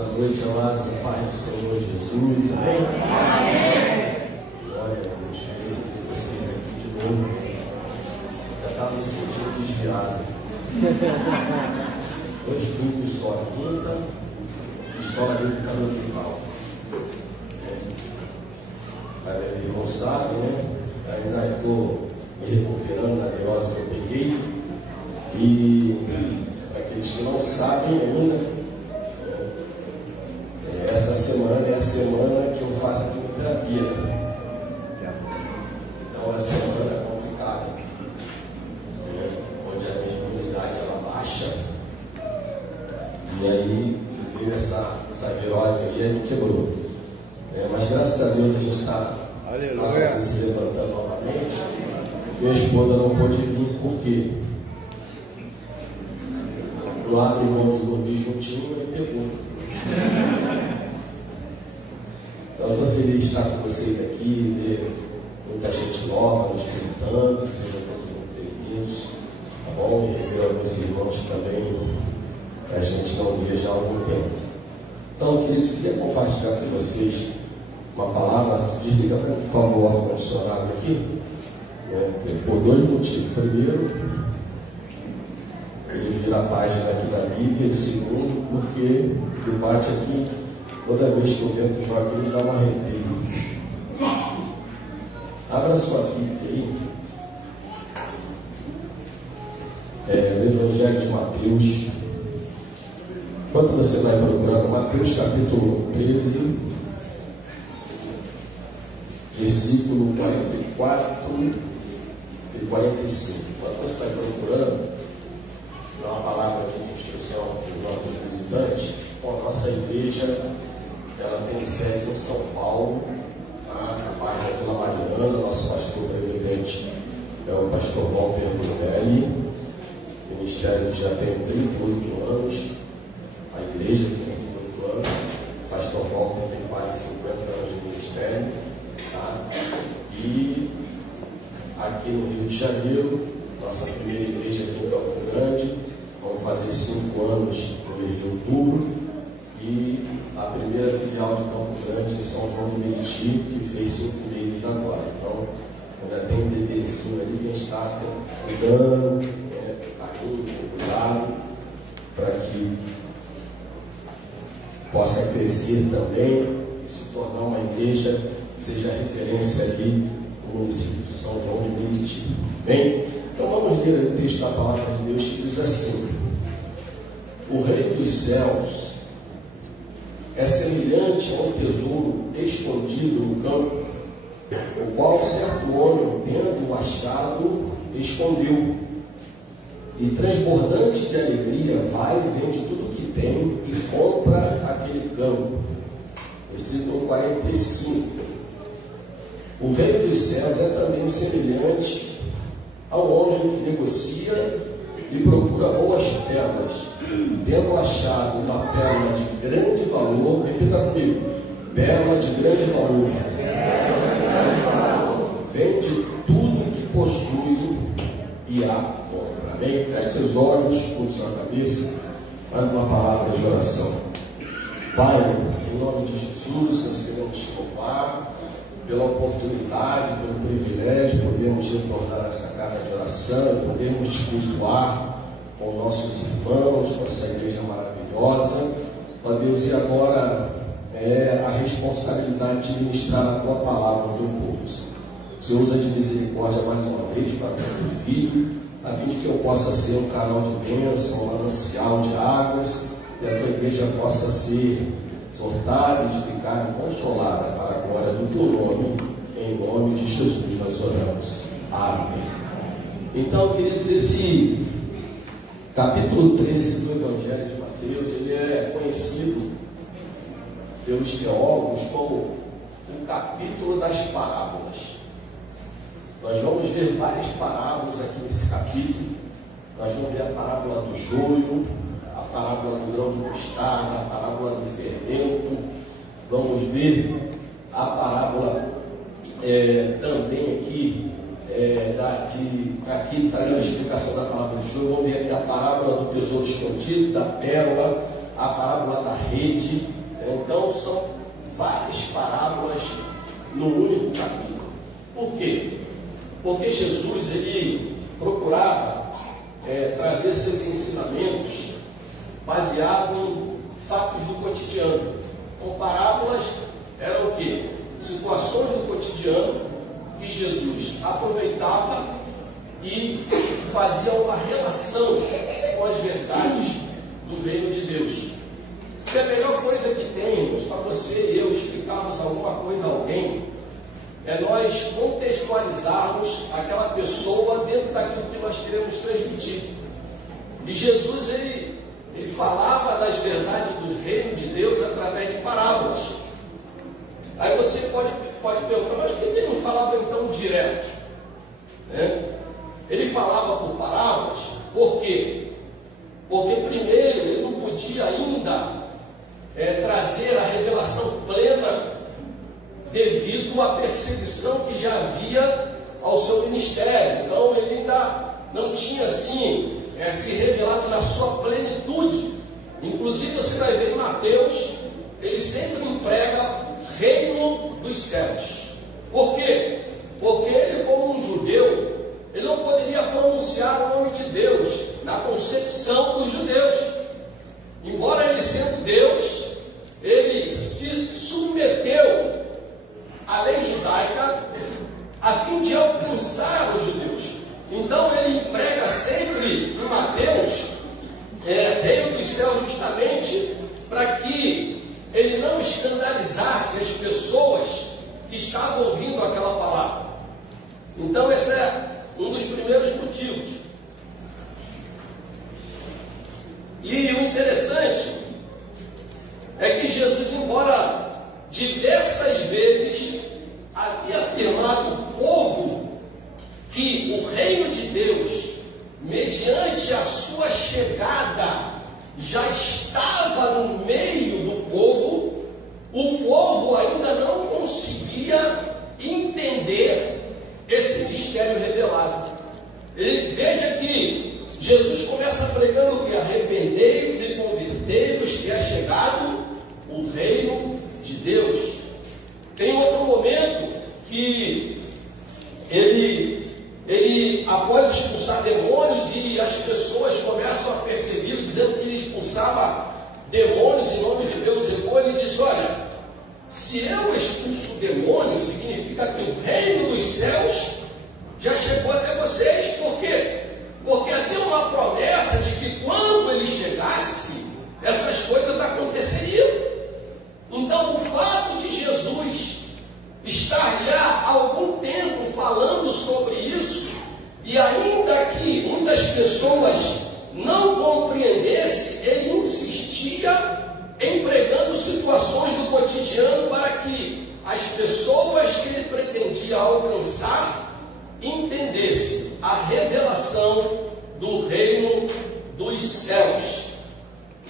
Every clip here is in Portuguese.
Boa noite, amados, a paz do Senhor Jesus, amém? Glória a Deus, eu com vocês aqui de novo. Já estava me sentindo desviado. 2 grupos só, quinta, escola bíblica dominical. Aí não sabe, né? Ainda estou me recuperando da neurose que eu peguei. E aqueles que não sabem ainda, essa semana é a semana que eu faço a quimioterapia. Então a semana é complicada, onde a minha imunidade ela baixa. E aí veio essa virose aí e me quebrou. Mas graças a Deus a gente está se levantando novamente. Minha esposa não pôde vir porque lá no irmão de dormir juntinho e pegou. Então eu estou feliz de estar com vocês aqui, ver muita gente nova nos visitando, sejam todos muito bem-vindos, tá bom? E rever alguns irmãos também que a gente não via já há algum tempo. Então, queridos, queria compartilhar com vocês uma palavra. Desliga para mim, por favor, o ar-condicionado aqui, por 2 motivos. Primeiro, ele vira a página aqui da Bíblia. E segundo, porque ele bate aqui toda vez que o vento joga, ele dá um arrepio. Abra sua Bíblia aí, no Evangelho de Mateus. Enquanto você vai procurando, Mateus capítulo 13, versículo 44 e 45. Enquanto você vai procurando, dá uma palavra aqui de instrução para os nossos visitantes. Bom, a nossa igreja ela tem sede em São Paulo, na página da Vila Mariana. Nosso pastor presidente é o pastor Walter Brunelli. O ministério já tem 38 anos, a igreja tem 38 anos, o pastor Walter tem quase 50 anos de ministério, tá? E aqui no Rio de Janeiro, nossa primeira igreja aqui em Campo Grande, vamos fazer 5 anos no mês de outubro. E a primeira filial de Campo Grande em São João do Meriti, que fez 5 meses agora. Então, ainda tem um bebezinho ali que a gente está cuidando, carinho, cuidado, para que possa crescer também e se tornar uma igreja que seja referência ali no município de São João do Meriti. Bem, então vamos ler o texto da palavra de Deus que diz assim: o reino dos céus é semelhante a um tesouro escondido no campo, o qual certo homem, tendo achado, escondeu. E transbordante de alegria, vai e vende tudo o que tem e compra aquele campo. Versículo 45. O reino dos céus é também semelhante ao homem que negocia e procura boas pérolas. Tendo achado uma pérola de grande valor, repita comigo: pérola de grande valor. Vende tudo que possui e a compra. Amém? Feche seus olhos, curte sua cabeça, faz uma palavra de oração. Pai, em nome de Jesus, nós queremos te louvar pela oportunidade, pelo privilégio de podermos retornar essa casa de oração, podermos te cultuar com nossos irmãos, com essa igreja maravilhosa. Ó Deus, e agora é a responsabilidade de ministrar a tua palavra ao teu povo. O Senhor usa de misericórdia mais uma vez para o teu filho, a fim de que eu possa ser um canal de bênção, um manancial de águas, e a tua igreja possa ser exortada, edificada e consolada para a glória do teu nome. Em nome de Jesus nós oramos. Amém. Então, queridos, esse capítulo 13 do Evangelho de Mateus, ele é conhecido pelos teólogos como o capítulo das parábolas. Nós vamos ver várias parábolas aqui nesse capítulo. Nós vamos ver a parábola do joio, a parábola do grão de mostarda, a parábola do fermento. Vamos ver a parábola também aqui, aqui está a explicação da palavra do joio. Vamos ver aqui a parábola do tesouro escondido, da pérola, a parábola da rede. Então são várias parábolas no único capítulo. Por quê? Porque Jesus ele procurava trazer seus ensinamentos baseados em fatos do cotidiano. Então, parábolas eram o quê? Situações do cotidiano que Jesus aproveitava e fazia uma relação com as verdades do reino de Deus. E a melhor coisa que temos para você e eu explicarmos alguma coisa a alguém é nós contextualizarmos aquela pessoa dentro daquilo que nós queremos transmitir. E Jesus ele falava das verdades do reino de Deus através de parábolas. Aí você pode perguntar, mas por que ele não falava então direto? Ele falava por parábolas, por quê? Porque primeiro ele não podia ainda trazer a revelação plena devido à perseguição que já havia ao seu ministério. Então ele ainda não tinha assim se revelado na sua plenitude. Inclusive você vai ver em Mateus, ele sempre emprega reino dos céus. Por quê? Porque ele, como um judeu, ele não poderia pronunciar o nome de Deus na concepção dos judeus. Embora ele sendo Deus, ele se submeteu à lei judaica a fim de alcançar os judeus. Então ele emprega sempre em Mateus reino dos céus, justamente para que ele não escandalizasse as pessoas que estavam ouvindo aquela palavra. Então esse é um dos primeiros motivos. E o interessante é que Jesus, embora diversas vezes havia afirmado ao povo que o reino de Deus, mediante a sua chegada, já estava no meio do povo, o povo ainda não conseguia entender esse mistério revelado. Veja que Jesus começa pregando que arrependei-vos e convertei-vos, que é chegado o reino de Deus. Tem outro momento que ele após expulsar demônios, e as pessoas começam a perseguir, dizendo que ele expulsava demônios em nome de Deus, ele disse: olha, se eu expulso demônios, significa que o reino dos céus já chegou até vocês. Por quê? Porque havia uma promessa de que quando ele chegasse, essas coisas aconteceriam. Então, o fato de Jesus estar já há algum tempo falando sobre isso, e ainda que muitas pessoas não compreendessem, ele insistia em pregando situações do cotidiano para que as pessoas que ele pretendia alcançar entendessem a revelação do reino dos céus.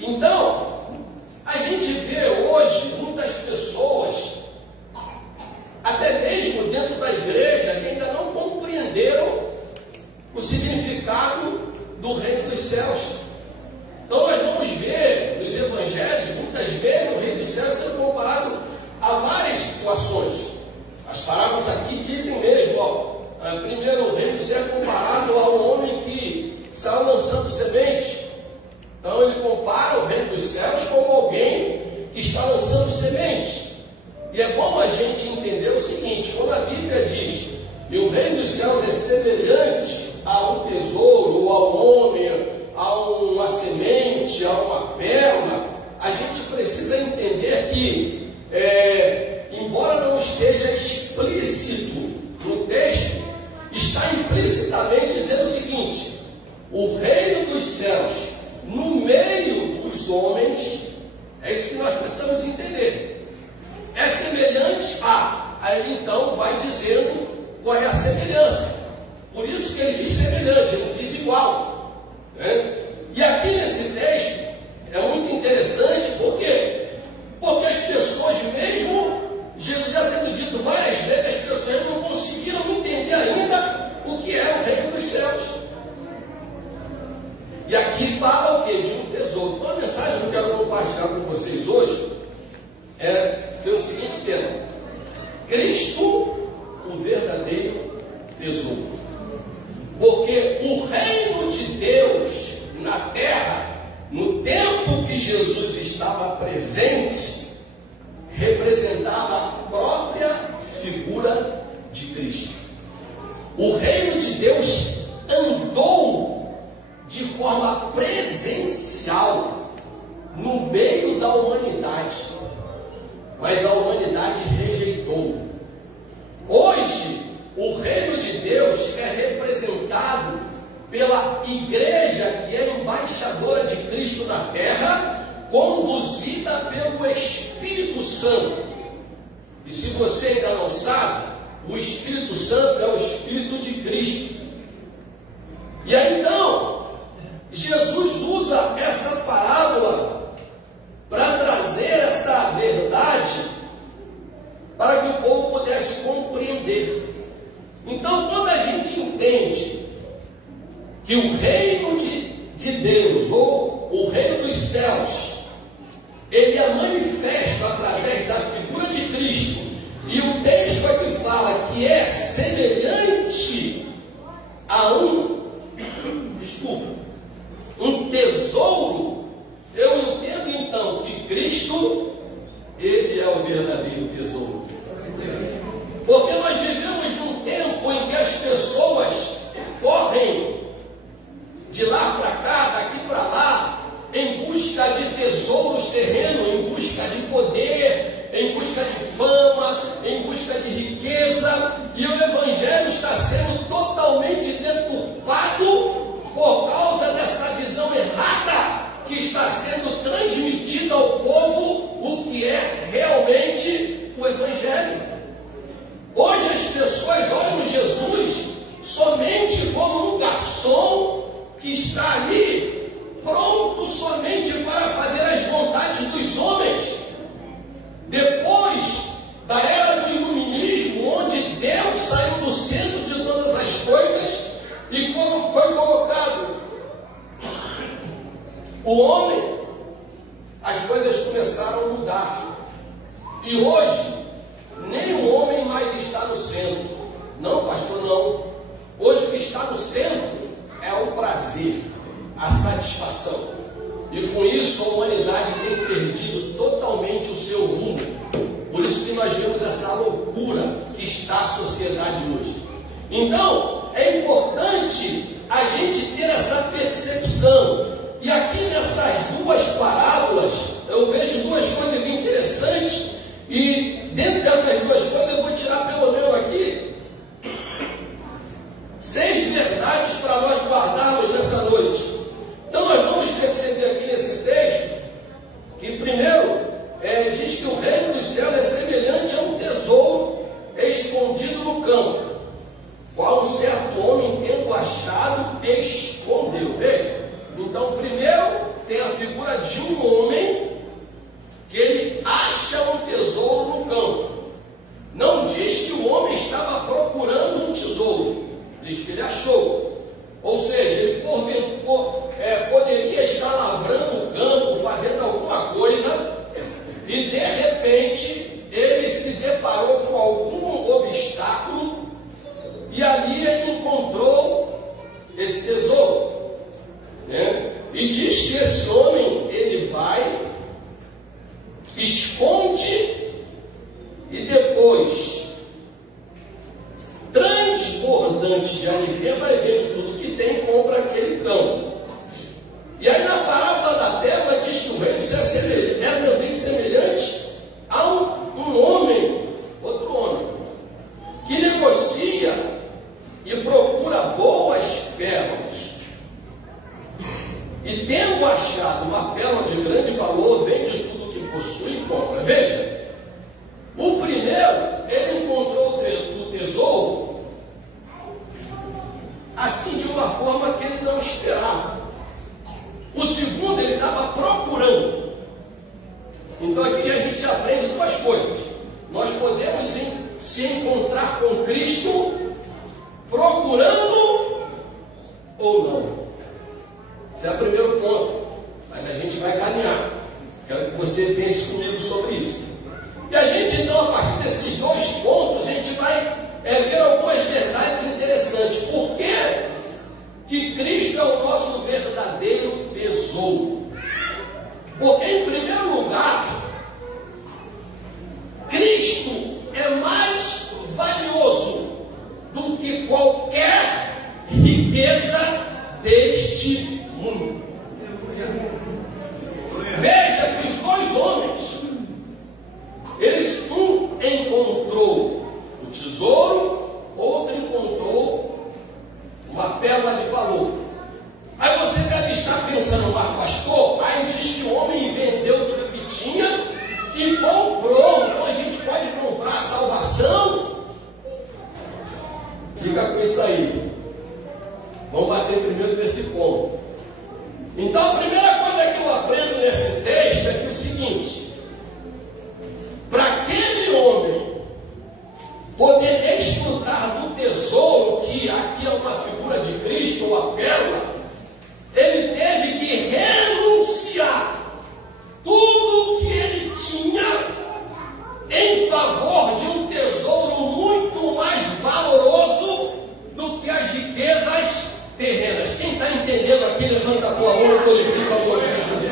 Então, a gente vê hoje muitas pessoas, até mesmo dentro da igreja, que ainda não compreenderam o significado do reino dos céus. Então nós vamos ver nos evangelhos, muitas vezes, o reino dos céus sendo comparado a várias situações. As parábolas aqui dizem mesmo, primeiro, o reino dos céus é comparado ao homem que saiu lançando semente. Então ele compara o reino dos céus como alguém que está lançando semente. E é bom a gente entender o seguinte: quando a Bíblia diz que o reino dos céus é semelhante a um tesouro, ou a um homem, a uma semente, a uma pérola, a gente precisa entender que, embora não esteja explícito no texto, está implicitamente dizendo o seguinte: o reino dos céus no meio dos homens, é isso que nós precisamos entender. É semelhante a. Aí ele então vai dizendo qual é a semelhança. Por isso que ele diz semelhante, ele não diz igual. E aqui nesse texto é muito interessante, por quê? Porque as pessoas, mesmo Jesus já tendo dito várias vezes, as pessoas não conseguiram entender ainda o que é o reino dos céus. E aqui fala o quê? De um tesouro. Então a mensagem que eu quero compartilhar estava presente representava a própria figura de Cristo. O reino de Deus andou de forma presencial no meio da humanidade, mas a humanidade rejeitou. Hoje, o reino de Deus é representado pela igreja, que é embaixadora de Cristo na terra, conduzida pelo Espírito Santo. E se você ainda não sabe, o Espírito Santo é o Espírito de Cristo. E aí então, Jesus usa essa parábola para trazer essa verdade para que o povo pudesse compreender. Então, quando a gente entende que o reino de Deus, ou o reino dos céus, ele é manifesto através da figura de Cristo, e o texto aqui fala que é semelhante a um tesouro, eu entendo então que Cristo, ele é o verdadeiro tesouro. Porque nós vivemos num tempo em que as pessoas correm de lá para cá, daqui para lá, em busca de tesouros terrenos, em busca de poder, em busca de fama, em busca de riqueza, e o Evangelho está sendo totalmente deturpado por causa dessa visão errada que está sendo transmitida ao povo, o que é realmente o Evangelho. Hoje as pessoas olham Jesus somente como um garçom que está ali pronto somente para fazer as vontades dos homens. Depois da era do iluminismo, onde Deus saiu do centro de todas as coisas e foi colocado o homem, as coisas começaram a mudar. E hoje, nem o homem mais está no centro. Não, pastor, não. Hoje o que está no centro é o prazer, a satisfação. E com isso a humanidade tem perdido totalmente o seu rumo. Por isso que nós vemos essa loucura que está a sociedade hoje. Então, é importante a gente ter essa percepção. E aqui nessas duas parábolas, eu vejo duas coisas interessantes. E dentro dessas duas coisas eu vou tirar pelo menos aqui 6 verdades para nós guardarmos nessa noite. Então nós vamos perceber aqui nesse texto que primeiro diz que o reino dos céus é semelhante a um tesouro escondido no campo, qual um certo homem, tendo achado, escondeu. Veja, então primeiro tem a figura de um homem que ele acha um tesouro no campo. Não diz que o homem estava procurando um tesouro, diz que ele achou. Ou seja, ele poderia estar lavrando o campo, fazendo alguma coisa, e de repente ele se deparou com algum obstáculo, e ali ele encontrou esse tesouro, né? E diz que esse homem, ele vai, esconde, e depois, transbordante de alegria, vai ver tudo que tem e compra aquele campo. E aí na parábola da terra diz que o reino é também semelhante a um homem, outro homem, que negocia e procura boas pérolas. E tendo achado uma pérola de grande valor, vende tudo que possui e compra. Veja, o primeiro, ele encontrou o tesouro assim, de uma forma que ele não esperava. O segundo, ele estava procurando. Então aqui a gente aprende duas coisas. Nós podemos se encontrar com Cristo procurando ou não. Esse é o primeiro ponto. Mas a gente vai caminhar. Quero que você pense comigo sobre isso. E a gente então, a partir desses dois pontos, a gente vai ver algumas verdades interessantes. Por que Cristo é o nosso verdadeiro tesouro? Porque, em primeiro lugar, e comprou. Então a gente pode comprar a salvação. Fica com isso aí. Vamos bater primeiro nesse ponto. Então a primeira coisa que eu aprendo nesse texto é que o seguinte: para aquele homem poder desfrutar do tesouro, que aqui é uma figura de Cristo, ou a pérola, ele teve que renunciar tudo que ele tinha em favor de um tesouro muito mais valoroso do que as riquezas terrenas. Quem está entendendo aqui, levanta a tua mão e glorifica o nome de Jesus.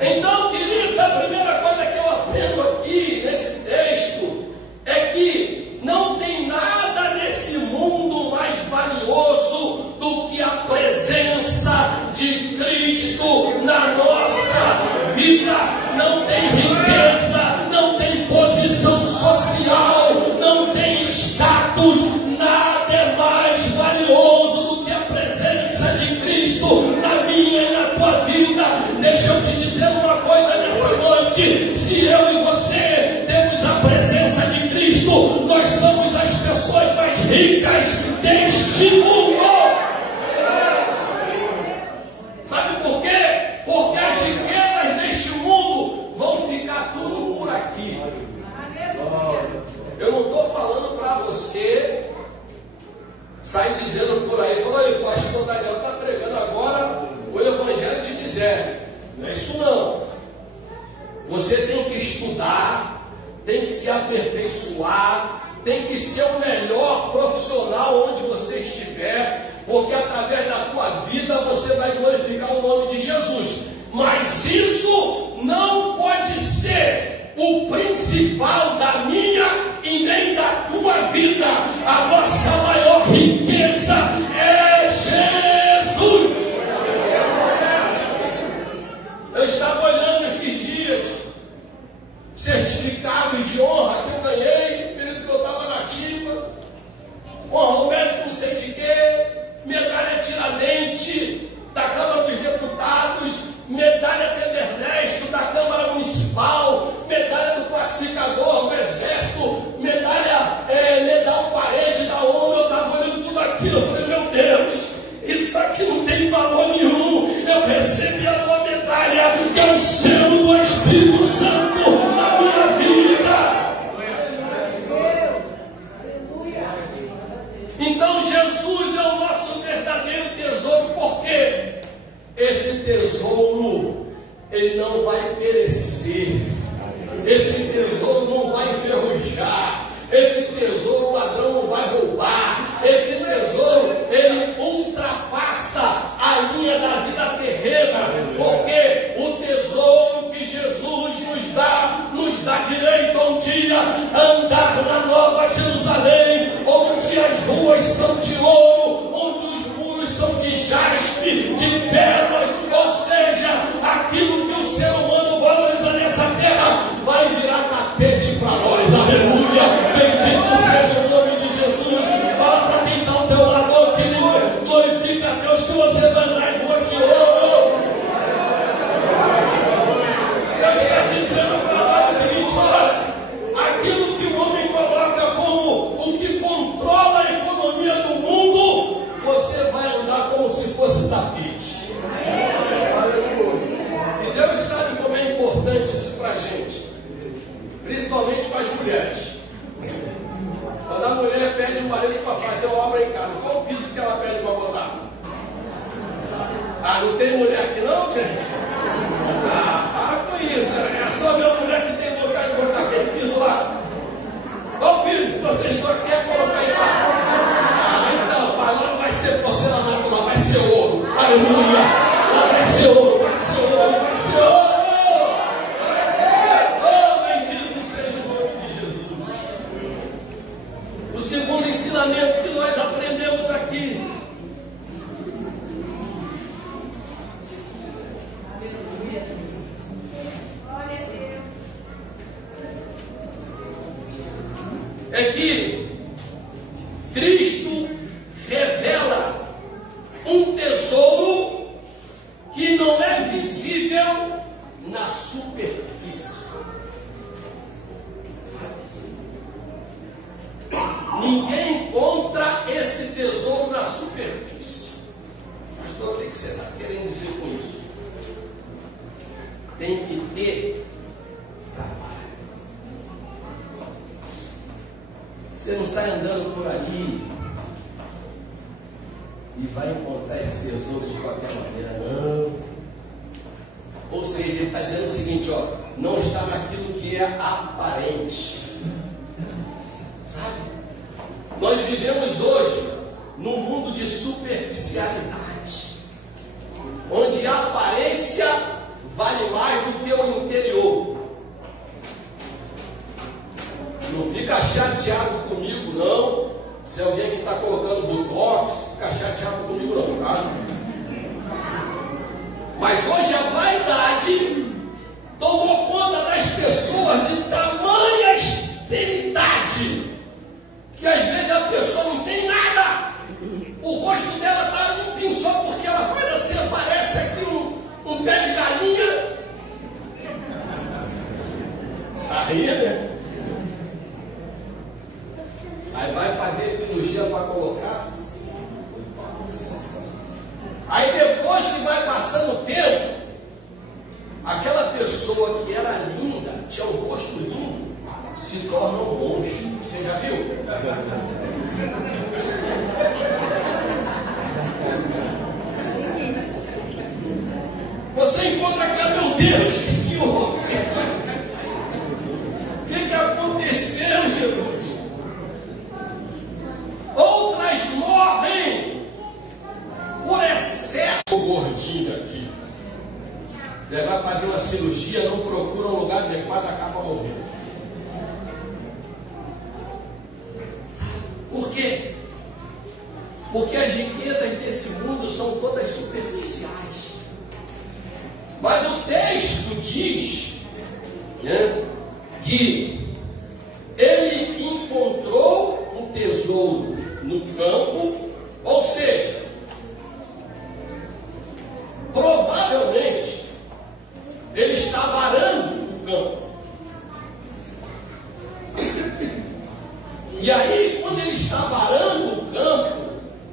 Então, queridos, a primeira coisa que eu aprendo aqui nesse texto é que não tem nada nesse mundo mais valioso do que a presença de Cristo na nossa vida. Não tem riqueza, não tem posição social, não tem status, nada é mais valioso do que a presença de Cristo na minha e na tua vida. Deixa eu te dizer uma coisa nessa noite: se eu e você temos a presença de Cristo, nós somos as pessoas mais ricas deste mundo. Sabe por quê? Porque as riquezas deste mundo vão ficar tudo por aqui. Eu não estou falando para você sair dizendo por aí, falou, o pastor Daniel está pregando agora o evangelho de miséria. Não é isso não. Você tem que estudar, tem que se aperfeiçoar, tem que ser o melhor profissional onde você estiver, porque através da tua vida você vai glorificar o nome de Jesus. Mas isso não pode ser o principal da minha e nem da tua vida. A nossa maior riqueza é Jesus. Eu estava olhando esses dias certificados de honra que eu ganhei, período que eu estava na ativa, honra médico não sei de quê, medalha Tiradentes da Câmara dos Deputados, medalha Pedro Ernesto da Câmara Municipal, medalha do Classificador do Exército, medalha Medal Parede da ONU. Eu estava olhando tudo aquilo, eu falei, meu Deus, isso aqui não tem valor nenhum. Eu recebi a uma medalha que é o selo do Espírito Santo na minha vida. Então Jesus é o nosso verdadeiro tesouro, porque esse tesouro ele não vai perecer, esse tesouro não vai enferrujar, esse tesouro o ladrão não vai roubar, esse tesouro ele ultrapassa a linha da vida terrena, porque o tesouro que Jesus nos dá direito a um dia andar na Nova Jerusalém, onde as ruas são de ouro, onde os muros são de jaspe, de pérolas, ou seja, aquilo que o ser humano valoriza nessa terra vai virar tapete para nós. Aleluia! Bendito seja o nome de Jesus. Fala para quem está ao teu lado, querido, glorifica a Deus que você vai andar em rua de ouro. Deus está dizendo para nós o seguinte: olha, aquilo que o homem coloca como o que controla a economia do mundo, você vai andar como se fosse tapete. E Deus sabe como é importante isso para a gente, principalmente para as mulheres. Quando a mulher pede o marido para fazer uma obra em casa, qual o piso que ela pede para botar? Ah, não tem mulher aqui não, gente? Ah, para com isso, é só minha mulher que tem vontade de botar aquele piso lá. Qual o piso que vocês estão aqui a colocar aí lá? Ah, então, lá não vai ser porcelanato, não, vai ser ouro. Aleluia! Lá vai ser ouro, vai ser ouro, vai ser ouro! Oh, bendito seja o nome de Jesus. O segundo ensinamento que nós aprendemos aqui é que Cristo revela um tesouro que não é visível na superfície. Você não sai andando por ali e vai encontrar esse tesouro de qualquer maneira, não. Ou seja, ele está dizendo o seguinte, ó, não está naquilo que é aparente. Sabe? Nós vivemos hoje num mundo de superficialidade, onde a aparência vale mais do que o interior. Não fica chateado comigo, não. Se alguém que está colocando botox, fica chateado comigo, não, tá? Mas hoje a vaidade tomou conta das pessoas de tamanha esterilidade, que às vezes a pessoa não tem nada. O rosto dela está limpinho só porque ela faz assim, aparece aqui um pé de galinha. Aí, né? Aí vai fazer cirurgia para colocar. Aí depois que vai passando o tempo, aquela pessoa que era linda, tinha um rosto lindo, se torna um monstro. Você já viu? Você encontra aquela, meu Deus, que horror! O que aconteceu, Jesus? Outras morrem por excesso. O gordinho aqui vai fazer uma cirurgia, não procura um lugar adequado, acaba morrendo. Por quê? Porque as riquezas desse mundo são todas superficiais. Mas o texto diz, né, que ele encontrou um tesouro no campo, ou seja, provavelmente ele estava arando o campo. E aí, quando ele estava arando o campo,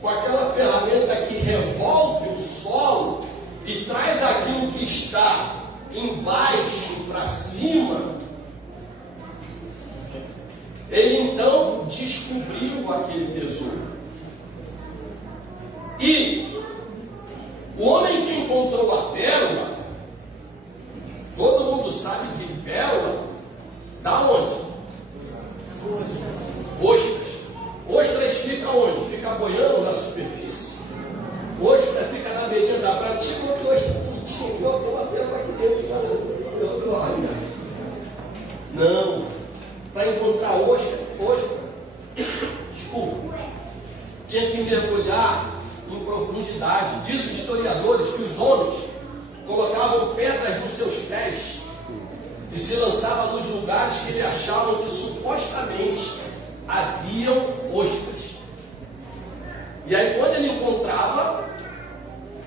com aquela ferramenta que revolve o solo e traz aquilo que está embaixo para cima, ele então descobriu aquele tesouro. E o homem que encontrou a pérola, todo mundo sabe que pérola dá onde? Ostras. Ostras fica onde? Fica boiando na superfície. Ostra fica na beirinha da praia. Tinha outra ostra bonitinha aqui, ó, tem uma pérola aqui dentro. Olha. Não. Para encontrar ostra, desculpa, tinha que mergulhar em profundidade. Diz os historiadores que os homens colocavam pedras nos seus pés e se lançavam nos lugares que eles achavam que supostamente haviam ostras. E aí, quando ele encontrava,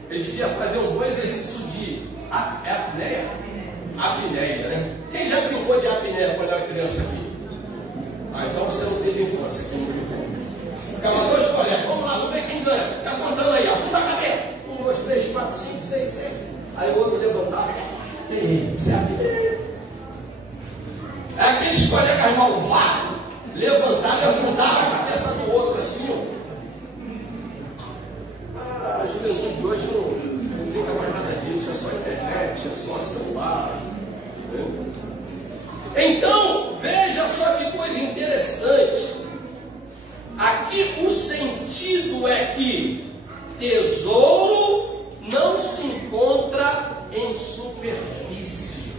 ele devia fazer um bom exercício de apneia. Apneia, né? Quem já brincou de apneia quando era criança aqui? Então você não teve infância aqui no Rio. Ficava dois colegas, vamos lá, vamos ver quem ganha. Fica contando aí, afunda a cabeça. 1, 2, 3, 4, 5, 6, 7. Aí o outro levantava. Você apneia. É aqueles colegas malvados, levantavam e afundavam a cabeça do outro assim, ó. A juventude de hoje não fica mais nada disso, é só internet, é só celular. Entendeu? Então, veja só que coisa interessante. Aqui o sentido é que tesouro não se encontra em superfície.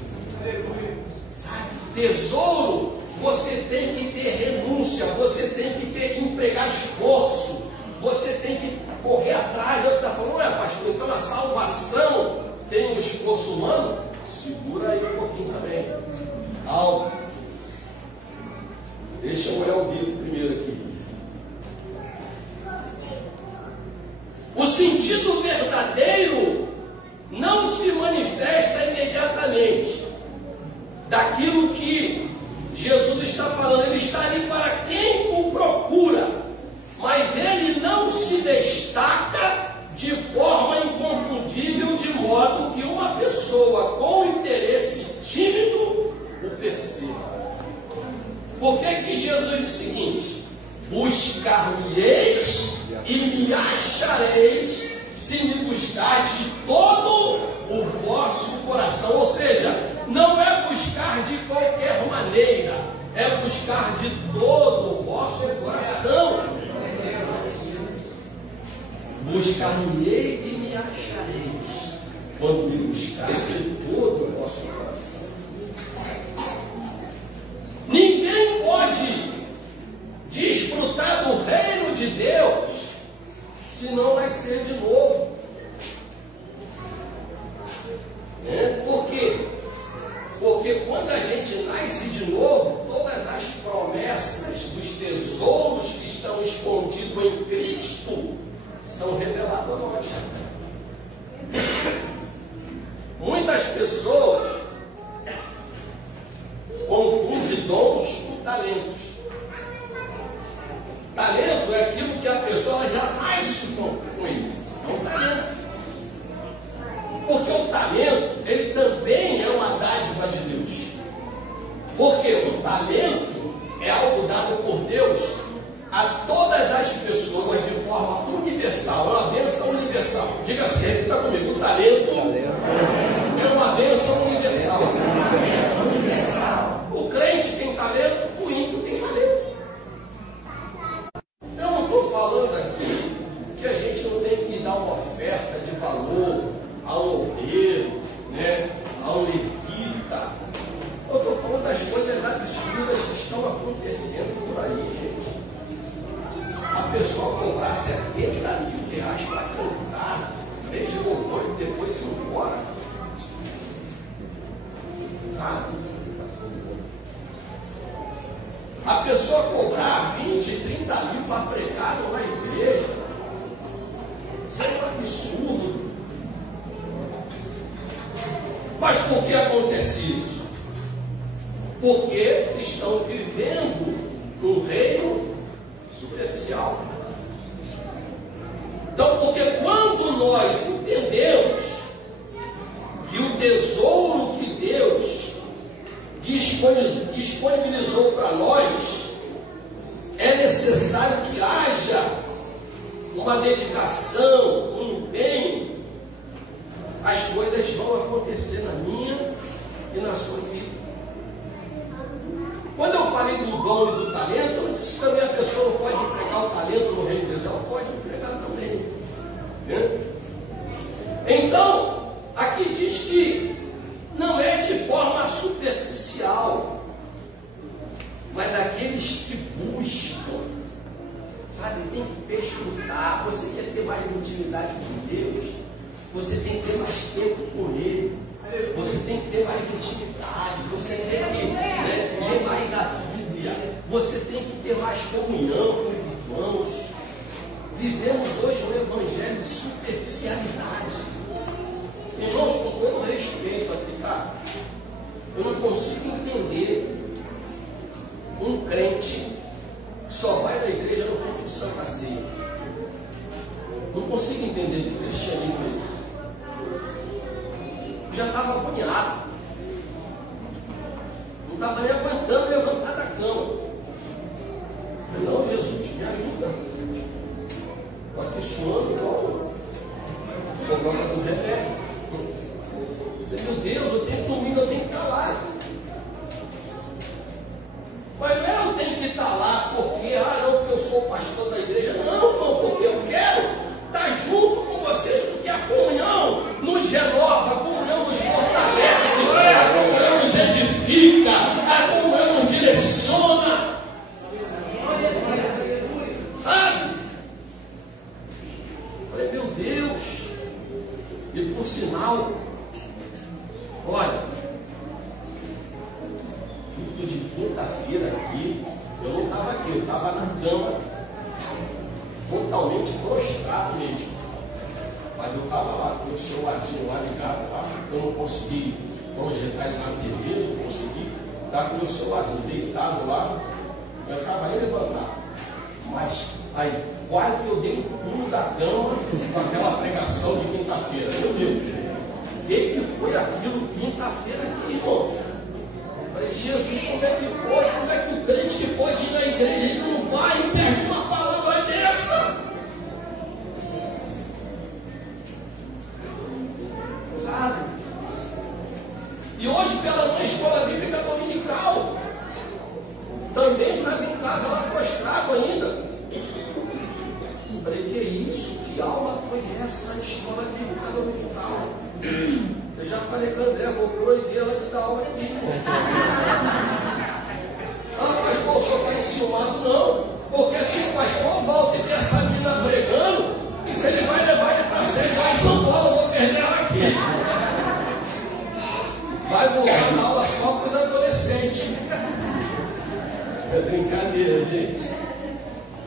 Sabe? Tesouro, você tem que ter renúncia, você tem que empregar esforço, você tem que correr atrás. Você está falando, ué, pastor, então a salvação tem um esforço humano? Segura aí um pouquinho também. Calma. Deixa eu olhar o livro primeiro aqui. O sentido verdadeiro não se manifesta imediatamente daquilo que Jesus está falando. Ele está ali para quem o procura, mas ele não se destaca de forma inconfundível, de modo que uma pessoa com interesse tímido o perceba. Por que Jesus diz o seguinte? Buscar-me-eis e me achareis, se me buscardes de todo o vosso coração. Ou seja, não é buscar de qualquer maneira, é buscar de todo o vosso coração. Buscar-me-eis e me achareis, quando me buscardes de todo o vosso coração. Ninguém pode desfrutar do reino de Deus se não nascer de novo. Por quê? Porque quando a gente nasce de novo, todas as promessas dos tesouros que estão escondidos em Cristo são reveladas a nós. Muitas pessoas confundem dons com talentos. Talento é aquilo que a pessoa jamais se conclui. É um talento. Porque o talento, ele também é uma dádiva de Deus. Porque o talento é algo dado por Deus a todas as pessoas de forma universal. É uma bênção universal. Diga assim, repita comigo. O talento é uma bênção universal. O crente tem talento, o ímpio tem talento. Eu não estou falando aqui que a gente não tem que dar uma oferta de valor ao obreiro, ao levita. Eu estou falando das coisas absurdas que estão acontecendo por aí, gente. A pessoa comprar 70 mil reais para cantar, 3 louvores e depois ir embora. Sabe? A pessoa cobrar 20, 30 mil para pregar numa igreja. Isso é um absurdo. Mas por que acontece isso? Porque estão vivendo no reino superficial. Então, porque quando nós entendemos que o tesouro que Deus disponibilizou para nós, é necessário que haja uma dedicação, um empenho, as coisas vão acontecer na minha e na sua vida. Quando eu falei do dom e do talento, eu disse que também a pessoa não pode empregar o talento no reino de Deus, ela pode empregar também. Então, aqui diz que não é de forma superficial, mas daqueles que buscam, sabe, tem que perscrutar. Você quer ter mais intimidade com Deus, você tem que ter mais tempo com Ele, você tem que ter mais intimidade, você tem que ler mais da Bíblia, você tem que ter mais comunhão com os irmãos. Vivemos hoje um evangelho de superficialidade. Irmãos, com todo respeito aqui, tá? Eu não consigo entender um crente que só vai na igreja no culto de Santa Ceia. Não consigo entender que cristianismo é isso. Já estava agoniado. Não estava nem aguentando levantar da cama. Não, Jesus, me ajuda. Estou aqui suando igual fogão do remédio. Meu Deus, eu tenho domingo, eu tenho que estar lá. Mas não, eu tenho que estar lá porque, não, porque eu sou pastor da igreja. Não, não, porque eu quero estar junto com vocês, porque a comunhão nos renova, a comunhão nos fortalece, a comunhão nos edifica, a comunhão nos direciona. Sabe? Falei, meu Deus. E por sinal, olha, culto de quinta-feira aqui, eu não estava aqui, eu estava na cama, totalmente prostrado mesmo. Mas eu estava lá com o celularzinho lá ligado, lá, eu não consegui projetar ele na TV, não consegui estar com o meu celularzinho deitado lá, eu acabei de levantar. Mas aí, quase que eu dei um pulo da cama com aquela pregação de quinta-feira. Meu Deus, o que foi aquilo quinta-feira aqui, irmãos? Eu falei, Jesus, como é que pode? Como é que o crente que pode ir na igreja, ele não vai perto começar a escola bíblica dominical. Eu já falei com o André, vou proibir ela de dar aula de Bíblia. Ah, pastor, o senhor está enciumado? Não. Porque se o pastor volta e tem essa menina pregando, ele vai levar ele para sede lá em São Paulo, eu vou perder ela aqui. Vai voltar na aula só para os adolescentes. É brincadeira, gente.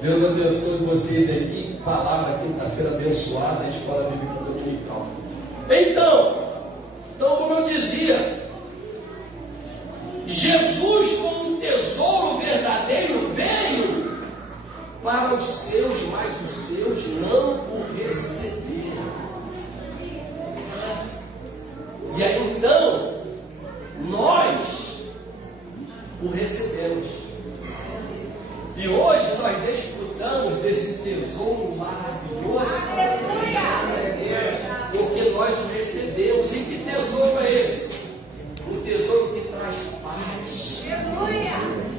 Deus abençoe vocês aqui. Palavra quinta-feira abençoada, Escola Bíblica Dominical. Então, como eu dizia, Jesus, como um tesouro verdadeiro, veio para os seus, mas os seus não o receberam. E aí então, nós o recebemos. E hoje nós desfrutamos desse tesouro maravilhoso. Porque nós o recebemos. E que tesouro é esse? Um tesouro que traz paz.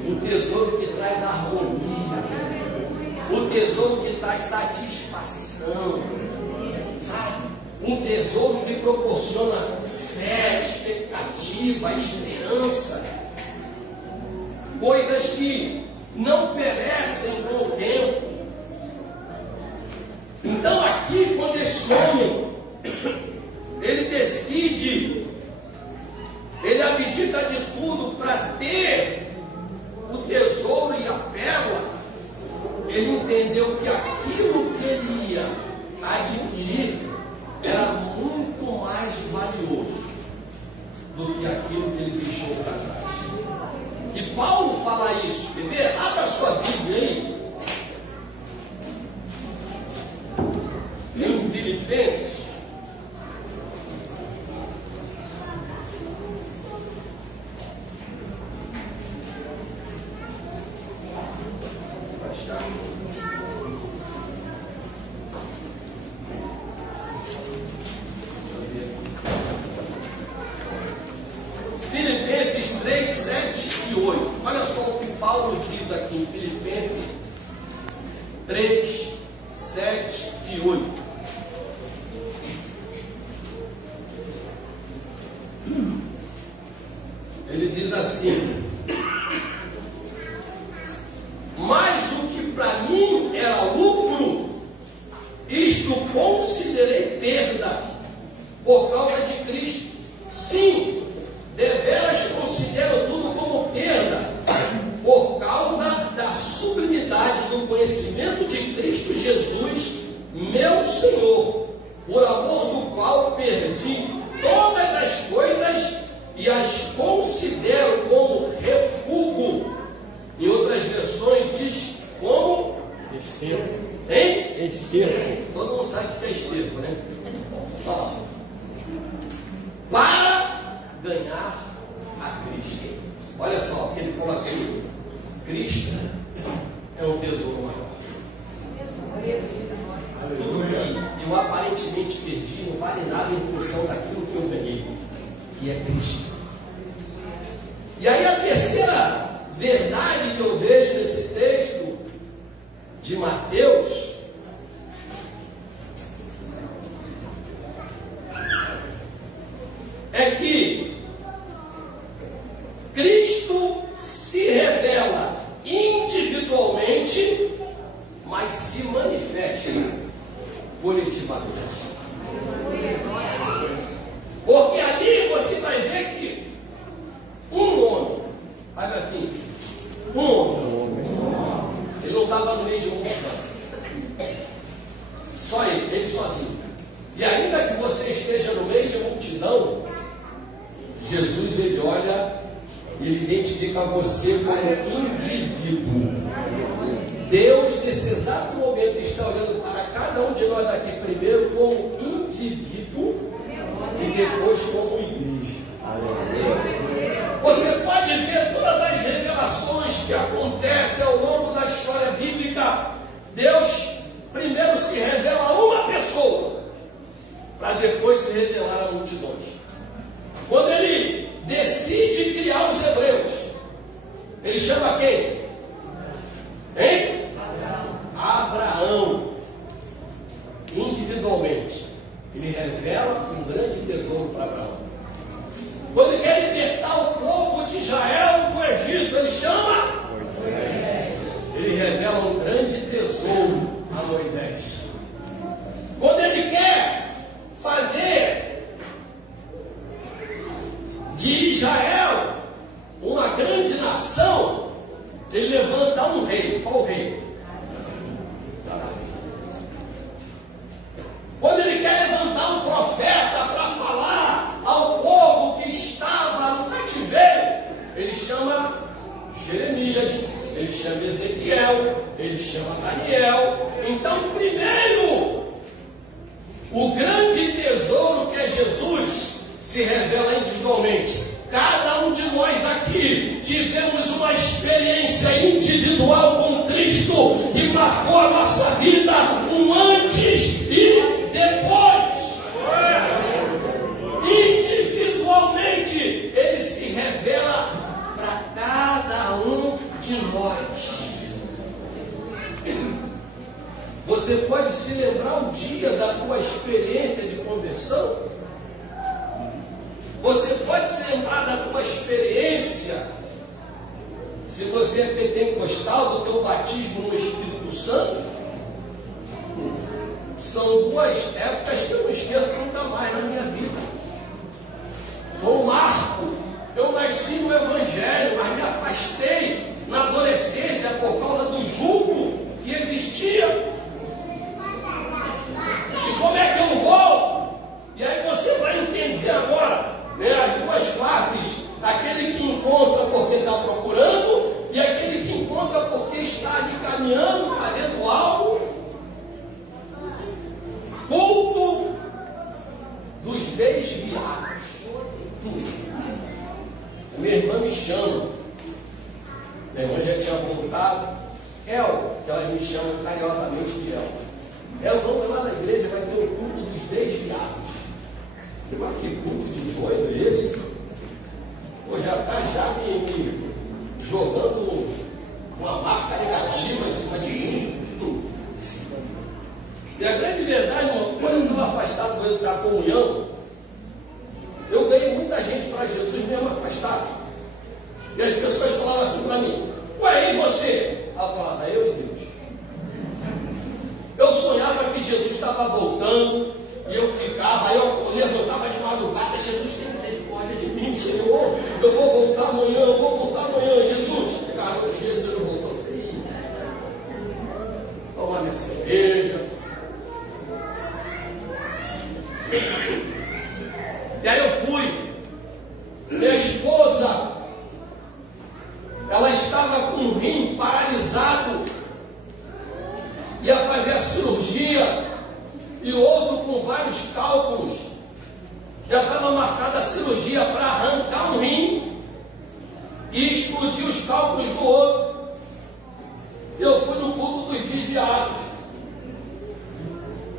Um tesouro que traz harmonia. Um tesouro que traz satisfação. Um tesouro que proporciona fé, expectativa, esperança. Coisas que não perecem com o tempo. Então aqui, quando esse homem ele decide, ele abdica de tudo para ter o tesouro e a pérola, ele entendeu que aquilo que ele ia adquirir era muito mais valioso do que aquilo que ele deixou para trás. E Paulo fala isso. Quer ver? Abra a sua Bíblia aí. Em Filipenses. Filipenses 3, 7 e 8. Olha só o que Paulo diz aqui em Filipenses 3, 7 e 8. Ele diz assim: mas o que para mim era lucro, isto considerei perda por causa de Cristo. Sim, deveras considero tudo como perda, por causa da sublimidade do conhecimento de Cristo Jesus, meu Senhor, por amor do qual perdi todas as coisas e as considero como refúgio. Em outras versões diz como esterco. Hein? Esterco. Todo mundo sabe o que é esterco, né? Para ganhar a Cristo. Olha só, ele falou assim: Cristo é um tesouro maior. Tudo que eu aparentemente perdi não vale nada em função daquilo que eu ganhei, que é Cristo. E aí a terceira verdade que eu vejo nesse texto de Mateus é que Cristo se revela individualmente, mas se manifesta coletivamente. Porque ali você vai ver que um homem, olha aqui, um homem, ele não estava no meio de um montão, só ele sozinho. E ainda que você esteja no meio de multidão, Jesus, ele olha, ele identifica você como indivíduo. Deus, nesse exato momento, está olhando para cada um de nós aqui, primeiro como indivíduo e depois como igreja. Você pode ver todas as revelações que acontecem ao longo da história bíblica. Deus primeiro se revela a uma pessoa, para depois se revelar a multidões. Quando ele decide criar os hebreus, ele chama quem? Hein? Abraão. Individualmente. ele levanta um rei. Qual rei? Quando ele quer levantar um profeta para falar ao povo que estava no cativeiro, ele chama Jeremias, ele chama Ezequiel, ele chama Daniel. Então, primeiro, o grande tesouro que é Jesus se revela individualmente. Cada um de nós aqui tivemos uma experiência individual com Cristo que marcou a nossa vida, um antes e depois. Individualmente, ele se revela para cada um de nós. Você pode se lembrar um dia da tua experiência de conversão? Você pode se lembrar da tua experiência, se você é pentecostal, do teu batismo no Espírito Santo? São duas épocas que eu não esqueço nunca mais na minha vida. Foi um marco. Eu nasci no Evangelho, mas me afastei na adolescência por causa do jugo que existia. E como é que eu volto? E aí você vai entender agora, né, as duas faces, aquele que encontra porque está procurando e aquele que encontra porque está ali caminhando, fazendo algo. Culto dos desviados. Minha irmã me chama, minha irmã já tinha voltado, El, que elas me chamam carinhosamente de El, vamos lá na igreja, vai ter o culto dos desviados. Mas que culto de doido é esse? Pô, já está me jogando uma marca negativa em cima de mim. E a grande verdade, irmão, quando eu estava afastado da comunhão, eu ganhei muita gente para Jesus mesmo afastado. E as pessoas falavam assim para mim: ué, e você? Eu falava: eu e Deus. Eu sonhava que Jesus estava voltando, e eu ficava, aí eu levantava de madrugada: Jesus, tem misericórdia de mim, Senhor. Eu vou voltar amanhã, Jesus. Cara, Jesus não voltou. Tomar minha cerveja. E aí eu fui. Minha esposa, ela estava com um rim paralisado, ia fazer a cirurgia, e outro com vários cálculos. Já estava marcada a cirurgia para arrancar um rim e explodir os cálculos do outro. Eu fui no culto dos desviados.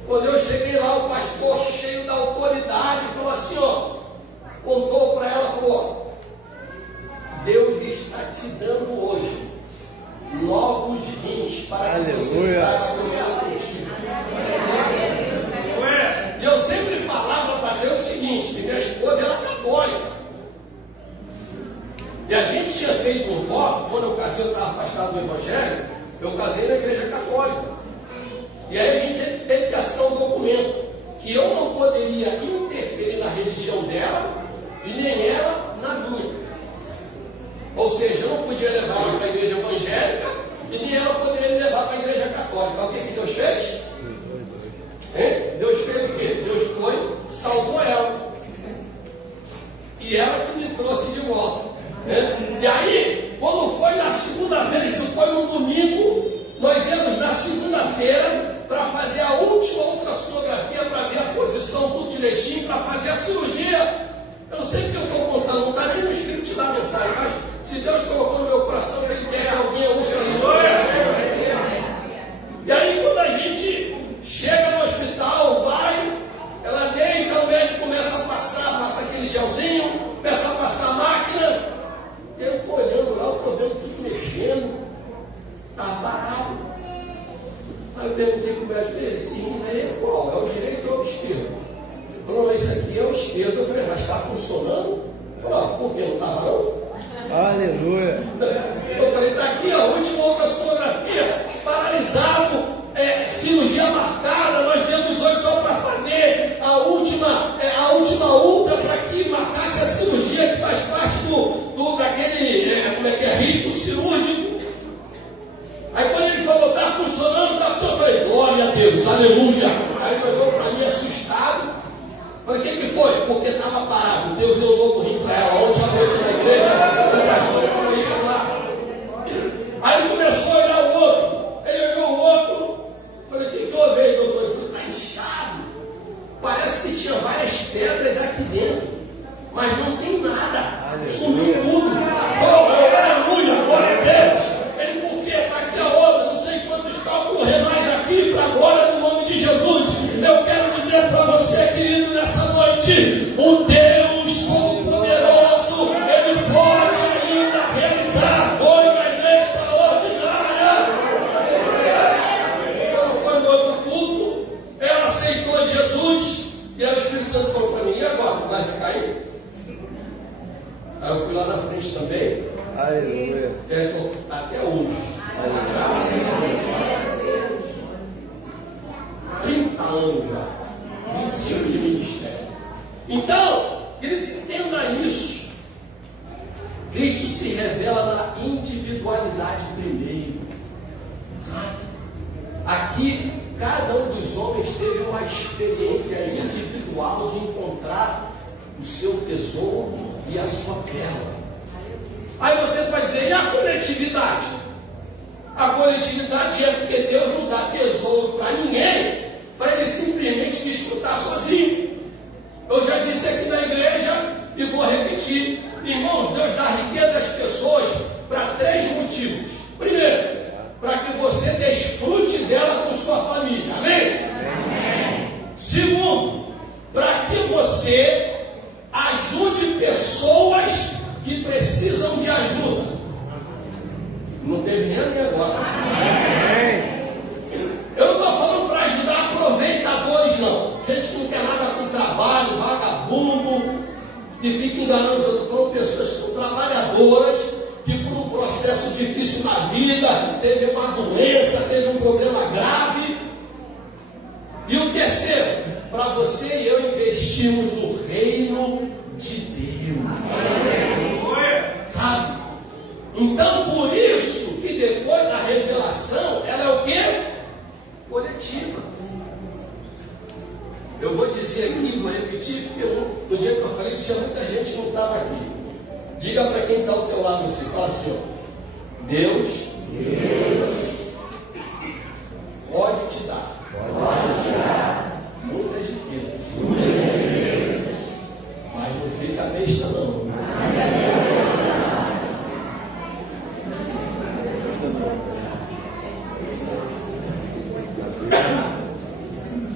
Quando eu cheguei lá, o pastor, cheio da autoridade, falou assim, contou para ela, falou: Deus está te dando hoje novos rins para que você saiba que eu sou contigo. E eu sempre falava para Deus o seguinte, que minha esposa era católica. E a gente tinha feito um voto, quando eu casei, eu estava afastado do Evangelho, eu casei na igreja católica. E aí a gente teve que assinar um documento que eu não poderia interferir na religião dela e nem ela na minha. Ou seja, eu não podia levar ela para a igreja evangélica e nem ela poderia me levar para a igreja católica. O que Deus fez? Deus fez o quê? Deus foi, salvou ela. E ela que me trouxe de volta. E aí, quando foi na segunda-feira, isso foi no domingo, nós viemos na segunda-feira para fazer a última ultrassonografia para ver a posição do intestino, para fazer a cirurgia. Eu não sei o que eu estou contando, não está nem no script da mensagem, mas se Deus colocou no meu coração que Ele quer que alguém ouça isso. E aí, quando a gente chega no hospital, vai, ela deita, o médico começa a passa aquele gelzinho, começa a passar a máquina. Eu estou olhando lá, eu estou vendo tudo mexendo, está parado. Aí eu perguntei para o médico: esse rim aí é qual? É o direito ou o esquerdo? Ele falou: não, esse aqui é o esquerdo. Eu falei: mas está funcionando? Ele falou: por que não estava não? Aleluia. Eu falei: está aqui a última ultrassonografia, paralisado, cirurgia marcada, nós viemos hoje só para fazer a última ultra para que marcasse a cirurgia que faz parte daquele, risco cirúrgico. pastor, eu falei, glória a Deus, aleluia. Aí ele olhou para mim assustado. Falei, o que foi? Porque estava parado. Deus deu um novo rim para ela. Ontem à noite na igreja, o pastor falou isso lá. Aí ele começou a olhar o outro. Ele olhou o outro. Falei, o que houve aí, doutor? Ele falou, está inchado. Parece que tinha várias pedras aqui dentro. Mas não tem nada. Sumiu tudo. Oh, aleluia, glória a Deus. Ele, por quê? Está aqui a obra. Não sei quantos cálculos renais aqui, para a glória do nome de Jesus. Eu quero dizer para você, querido, nessa noite, o Deus Todo-Poderoso, Ele pode ainda realizar coisa extraordinária. Quando foi no outro culto, ela aceitou Jesus, e aí o Espírito Santo falou para mim, e agora? Vai ficar aí? Aí eu fui lá na frente também. Aleluia. Até hoje. Aleluia. 30 anos já. 25 de ministério. Então, queridos, entenda isso. Cristo se revela na individualidade primeiro. Sabe? Aqui, cada um dos homens teve uma experiência individual de encontrar o seu tesouro e a sua pérola. Aí você vai dizer, e a coletividade? A coletividade é porque Deus não dá tesouro para ninguém, para ele simplesmente desfrutar sozinho. Eu já disse aqui na igreja e vou repetir, irmãos, Deus dá riqueza às pessoas para 3 motivos. Primeiro, para que você desfrute dela com sua família, amém? Amém. Segundo, para que você ajude pessoas que precisam de ajuda. Não teve nem a minha agora. Eu não estou falando para ajudar aproveitadores, não. Gente que não quer nada com trabalho, vagabundo, que fica enganando os outros. Estou falando pessoas que são trabalhadoras, que por um processo difícil na vida, teve uma doença, teve um problema grave. E o terceiro, para você e eu investirmos no reino de Deus. Sabe? Então, por isso que depois da revelação, ela é o quê? Coletiva. Eu vou dizer aqui, vou repetir, porque no dia que eu falei isso, tinha muita gente que não estava aqui. Diga para quem está ao teu lado assim, fala assim, ó, Deus pode te dar muitas riquezas, mas não fica besta não.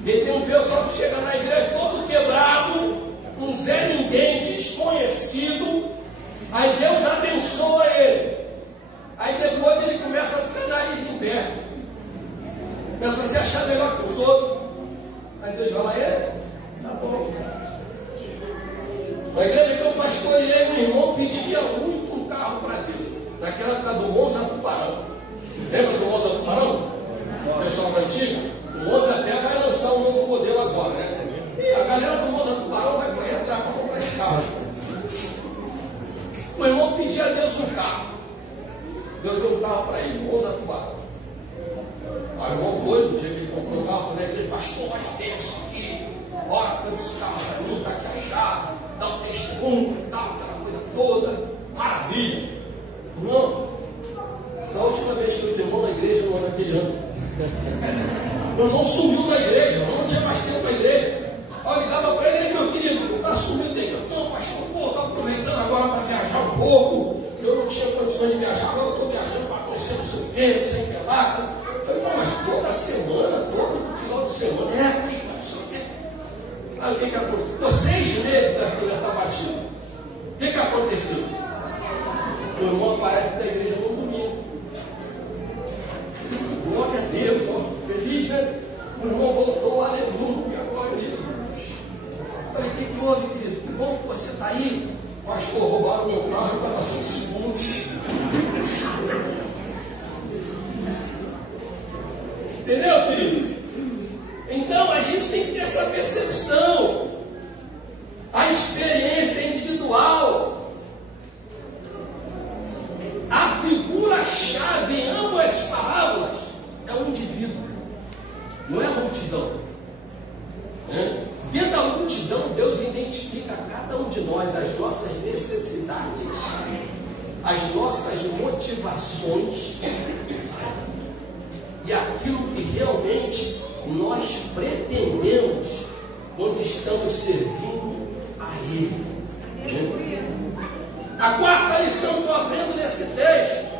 E tem um pessoal que chega na igreja todo quebrado, um Zé Ninguém, desconhecido, aí Deus abençoa ele. Aí depois ele começa a ficar nariz em pé, começa a se achar melhor que os outros. Aí Deus fala, tá bom. Na igreja que eu pastoreei, um irmão pedia muito um carro para Deus. Naquela época do Monza Tubarão. Lembra do Monza Tubarão? O pessoal antigo? O Monza até vai lançar um novo modelo agora, né? E a galera do Monza Tubarão vai correr atrás para comprar esse carro. O irmão pedia a Deus um carro. Deus deu um carro para ele, Monza Tubarão. Aí o irmão foi, no dia que ele comprou o carro, né? Ele, pastor, olha Deus aqui, ora quantos carros para mim, está aqui a chave, dá um testemunho e tal, aquela coisa toda, maravilha. Irmão, na última vez que eu tenho irmão na igreja, não era naquele ano. Meu irmão sumiu da igreja, não tinha mais tempo na igreja. Eu ligava para ele, meu querido, está sumindo da igreja. Não, pastor, pô, estou aproveitando agora para viajar um pouco. Eu não tinha condições de viajar, agora eu estou viajando para conhecer o seu tempo, sem pelaca. Eu falei, não, mas toda semana, todo final de semana, pastor, não sei o quê. Aí o que aconteceu? Estou 6 meses da filha está batida. O que aconteceu? O irmão aparece da igreja no domingo. Glória a Deus, ó, feliz, né? O irmão voltou, aleluia, glória a Deus. Eu falei, o que houve, querido? Que bom que você está aí. Pastor, roubaram meu carro e estava sem seguro. Entendeu, queridos? Então a gente tem que ter essa percepção. A experiência individual. A figura-chave em ambas as parábolas é o indivíduo. multidão. Dentro da multidão, Deus identifica cada um de nós, das nossas necessidades, as nossas motivações e aquilo que realmente nós pretendemos quando estamos servindo a Ele. A quarta lição que eu aprendo nesse texto,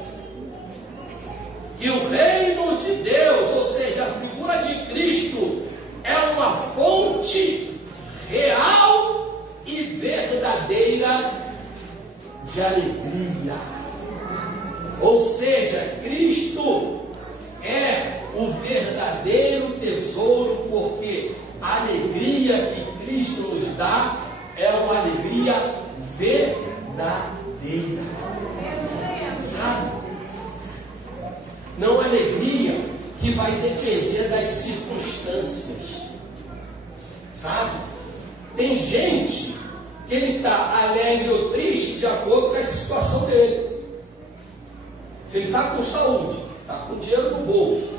que o reino de Deus, ou seja, a figura de Cristo, é uma fonte real e verdadeira de alegria. Ou seja, Cristo é o verdadeiro tesouro, porque a alegria que Cristo nos dá é uma alegria verdadeira. Sabe? Não alegria que vai depender das circunstâncias. Sabe? Tem gente que ele está alegre ou triste de acordo com a situação dele. Se ele está com saúde, está com dinheiro no bolso,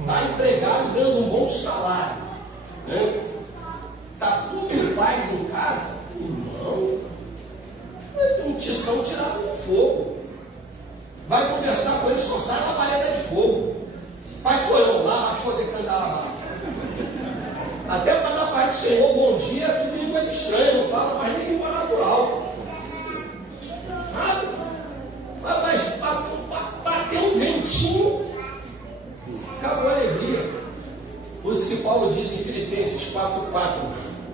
está empregado ganhando um bom salário, está tudo em paz em casa, irmão, tem um tição tirado do fogo. Vai conversar com ele, só sai na parede de fogo. Pai, sou eu lá, achou de cantar. Até para dar paz do Senhor, bom dia, tudo língua estranha, não fala mais nem língua natural. Sabe? Mas bateu um ventinho, acabou a alegria. Por isso que Paulo diz em Filipenses 4:4: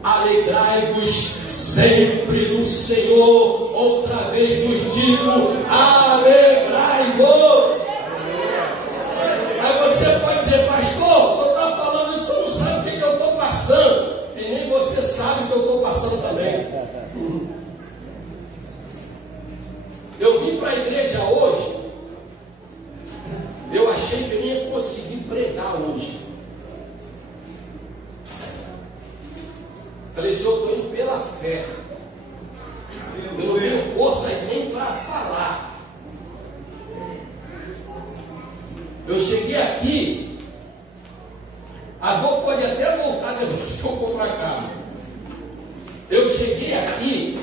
alegrai-vos sempre no Senhor. Outra vez vos digo, alegrai-vos. Aí você pode dizer, pastor, o senhor está falando isso, eu não sabe o que eu estou passando. E nem você sabe o que eu estou passando também. Eu vim para a igreja hoje, eu achei que eu ia conseguir pregar hoje. Falei, senhor, eu estou indo pela fé. Eu não tenho forças nem para falar. Eu cheguei aqui, a dor pode até voltar depois que eu for para casa. Eu cheguei aqui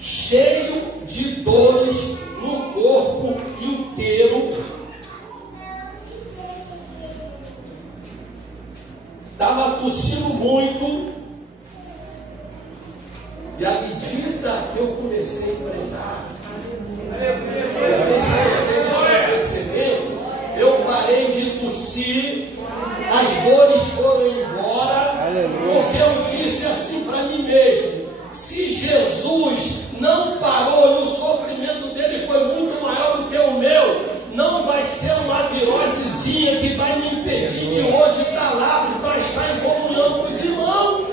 cheio de dores no corpo inteiro. Estava tossindo muito. E à medida que eu comecei a pregar, não sei se vocês estão percebendo, eu parei de tossir, as dores foram embora, porque eu disse assim para mim mesmo: se Jesus não parou e o sofrimento dele foi muito maior do que o meu, não vai ser uma virosezinha que vai me impedir de hoje estar lá para estar em comunhão com os irmãos.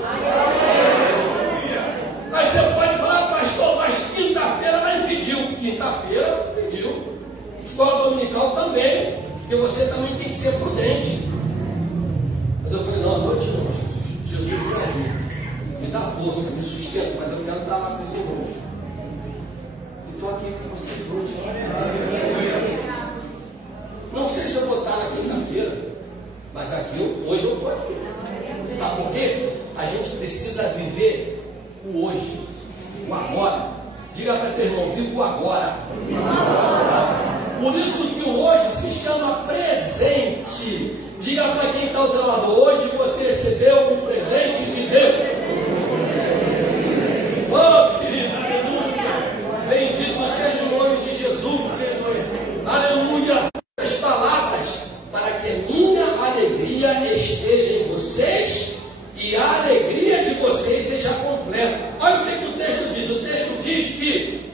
Mas você pode falar, pastor, mas quinta-feira vai impediu. Quinta-feira pediu. Escola dominical também, porque você também tem que ser prudente. Mas eu falei, não, à noite não, Jesus me ajuda, me dá força, me sustenta, mas eu quero estar lá com os irmãos. E estou aqui com vocês hoje. Não sei se eu vou estar na quinta-feira, mas hoje eu estou aqui. Sabe por quê? A gente precisa viver o hoje, o agora. Diga para teu irmão, vivo o agora. Por isso que o hoje se chama presente. Diga para quem está ao teu lado, hoje você recebeu um presente de Deus. Oh, querido, aleluia. Bendito seja o nome de Jesus. Aleluia. As palavras, para que a minha alegria esteja em vocês e a alegria de vocês seja completa. Olha o que o texto diz. O texto diz que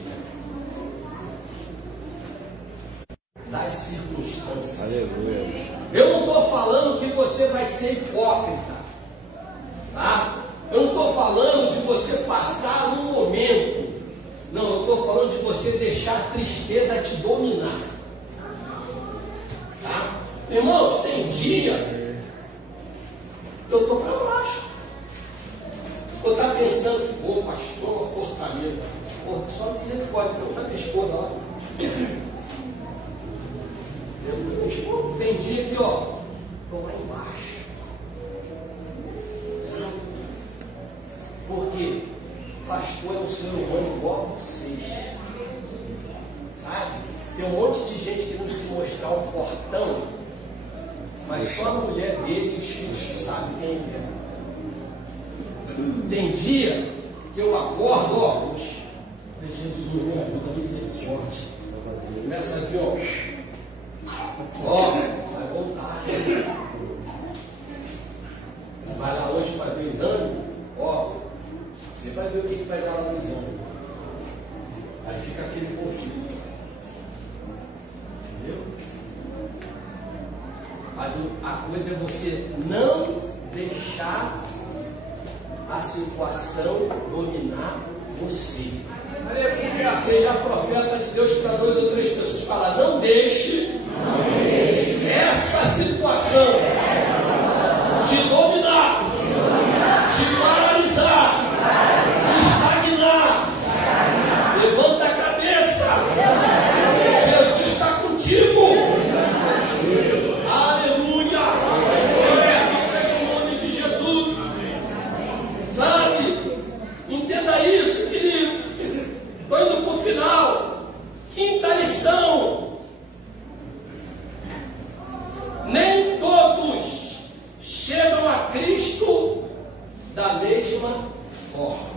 das circunstâncias. Aleluia. Eu não estou falando que você vai ser hipócrita, tá? Eu não estou falando de você passar um momento. Não, eu estou falando de você deixar a tristeza te dominar, tá? Irmãos, tem dia que eu estou para baixo. Eu estava pensando que, pô, pastor, uma fortaleza. Pô, só me dizer que pode, porque eu já minha esposa lá. Tem dia que, ó, estou lá embaixo. Tem um monte de gente que não se mostrar um fortão, mas só a mulher dele e os filhos sabem quem ele é. Tem dia que eu acordo, ó, Jesus, me ajuda a misericórdia. Começa aqui, ó, vai voltar. Vai lá hoje fazer o exame, ó, você vai ver o que vai dar lá no exame. Aí fica aquele conflito. Entendeu? A coisa é você não deixar a situação dominar você. Seja profeta de Deus para 2 ou 3 pessoas. Fala, não deixe essa situação te dominar, te paralisar, te estagnar. Levanta a cabeça. Jesus está contigo. Aleluia. Louvado seja o nome de Jesus. Sabe? Entenda isso, queridos. Estou indo para o final. Quinta lição. Nem todos chegam a Cristo da mesma forma.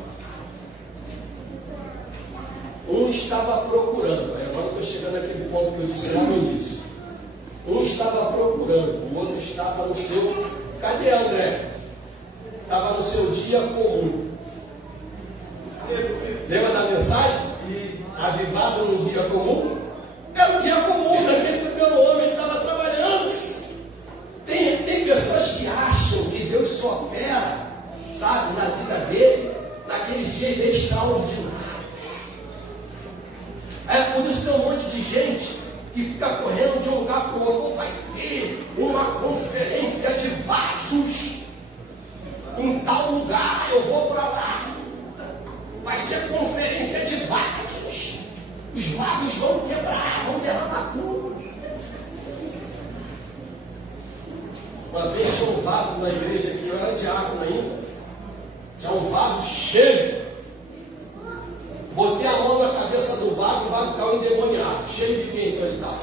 Um estava procurando, agora estou chegando naquele ponto que eu disse lá no início. Um estava procurando, o outro estava no seu. Cadê André? Estava no seu dia comum. Lembra da mensagem? Avivado num dia comum? Era um dia comum daquele primeiro homem que estava trabalhando. Tem pessoas que acham que Deus só opera, sabe, na vida dele, naqueles dias extraordinários. É por isso que tem um monte de gente que fica correndo de um lugar para o outro. Vai ter uma conferência de vasos em tal lugar, eu vou para lá. Vai ser conferência de vasos. Os vasos vão quebrar, vão derramar tudo. Uma vez tinha um vaso na igreja aqui, eu era diácono ainda. Tinha um vaso cheio. Botei a mão na cabeça do vaso, o vaso caiu endemoniado. Cheio de quem então ele estava?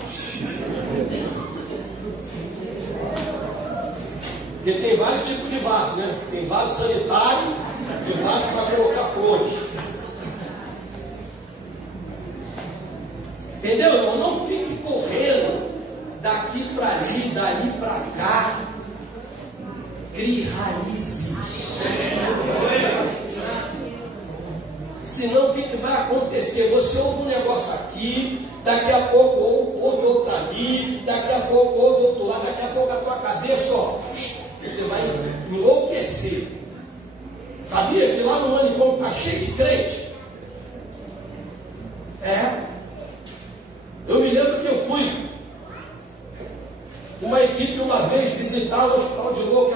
Porque tem vários tipos de vaso, né? Tem vaso sanitário e vaso para colocar flores. Entendeu, irmão? Não fique correndo daqui para ali, dali para cá. Crie raízes. Senão o que vai acontecer? Você ouve um negócio aqui, daqui a pouco ouve outro ali, daqui a pouco ouve outro lá, daqui a pouco a tua cabeça, ó, você vai enlouquecer. Sabia que lá no manicômio está cheio de crente? Eu me lembro que eu fui uma equipe uma vez visitar o Hospital de Louco.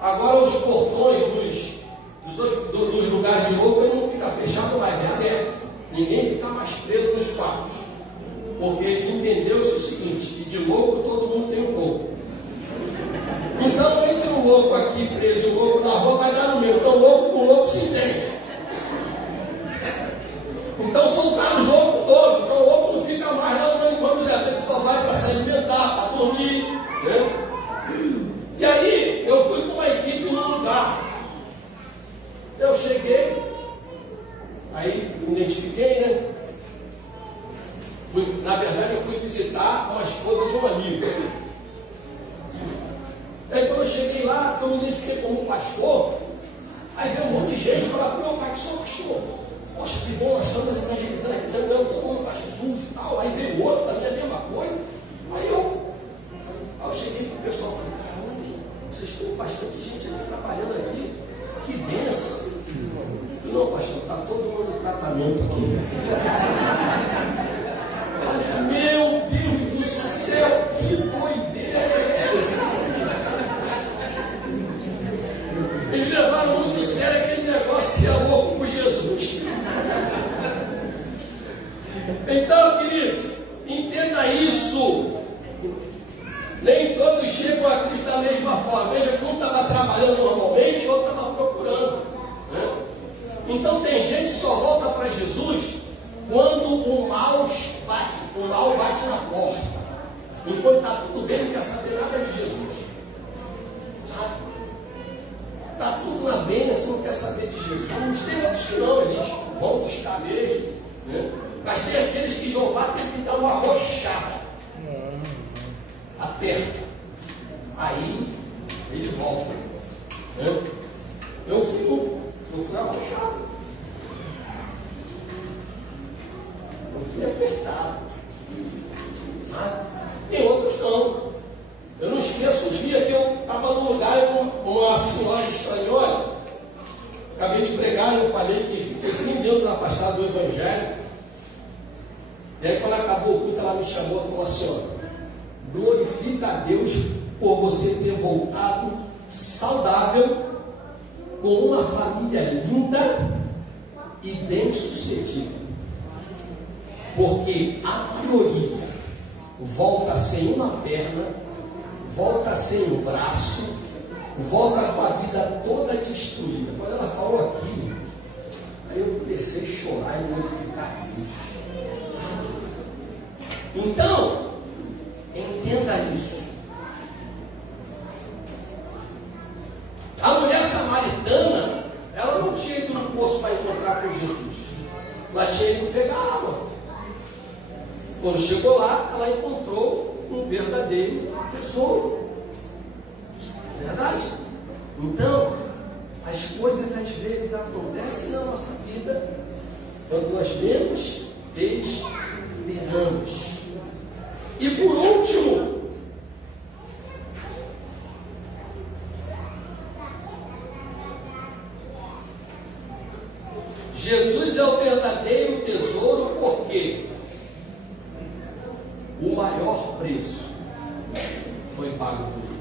Agora os portões dos lugares de louco não ficam fechados mais, é aberto. Ninguém fica mais preso nos quartos. Porque entendeu-se o seguinte, que de louco todo mundo tem um pouco. Então, entre o louco aqui preso e o louco na rua, vai dar no meio. Então, louco com louco se entende. Então, soltaram os loucos todos. Então, o louco não fica mais lá no manicômio direto. Ele só vai para se alimentar, para dormir. Né? E aí, eu fui com uma equipe num lugar. Eu cheguei, aí me identifiquei, né? Na verdade, eu fui visitar uma esposa de um amigo. Aí, quando eu cheguei lá, eu me identifiquei como pastor. Aí veio um monte de gente falar: meu pai, sou pastor. Poxa, que bom, nós estamos evangelizando aqui, dando todo mundo para Jesus e tal. Aí veio outro também, a mesma coisa. Aí eu cheguei para o pessoal e falei: caramba, vocês têm bastante gente aqui trabalhando aqui. Que benção. Não, pastor, está todo mundo no tratamento aqui. Olha, meu Deus do céu, que doideira é essa? Eles levaram muito sério aquele negócio que é louco por Jesus. Então, queridos, entenda isso. Nem todos chegam a Cristo da mesma forma. Veja que um estava trabalhando normalmente, o outro estava procurando. Né? Então tem gente que só volta para Jesus quando o mal bate O mal bate na porta. Enquanto está tudo bem, não quer saber nada de Jesus. Sabe? Está tudo na bênção, não quer saber de Jesus. Tem outros que não, eles vão buscar mesmo. Né? Mas tem aqueles que Jeová tem que dar uma arrochada. Aperta. Aí ele volta. Né? Eu fui arrochado. Eu fui apertado. Sabe? Tem outros não. Eu não esqueço o dia que eu estava num lugar com uma senhora espanhola. Acabei de pregar e eu falei que fiquei 30 anos afastado do Evangelho. E aí quando acabou o culto, ela me chamou e falou assim: ó, glorifica a Deus por você ter voltado saudável, com uma família linda e bem sucedida. Porque a maioria volta sem uma perna, volta sem um braço, volta com a vida toda destruída. Quando ela falou aquilo, aí eu comecei a chorar e glorificar a Deus. Então, entenda isso. A mulher samaritana, ela não tinha ido no poço para encontrar com Jesus. Ela tinha ido pegar água. Quando chegou lá, ela encontrou um verdadeiro tesouro. Verdade? Então, as coisas às vezes acontecem na nossa vida quando nós menos esperamos. E por último, Jesus é o verdadeiro tesouro, porque o maior preço foi pago por ele.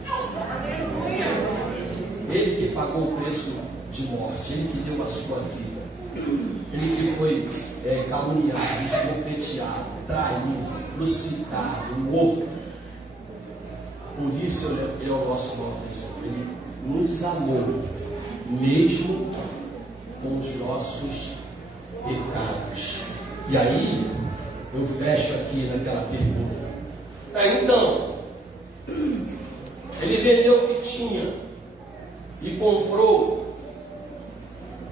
Ele que pagou o preço de morte, ele que deu a sua vida, ele que foi caluniado, esbofeteado, traído, crucificado, morto. Por isso ele é o nosso maior tesouro. Ele nos amou, mesmo com os nossos pecados. E aí, eu fecho aqui naquela pergunta. Então, ele vendeu o que tinha e comprou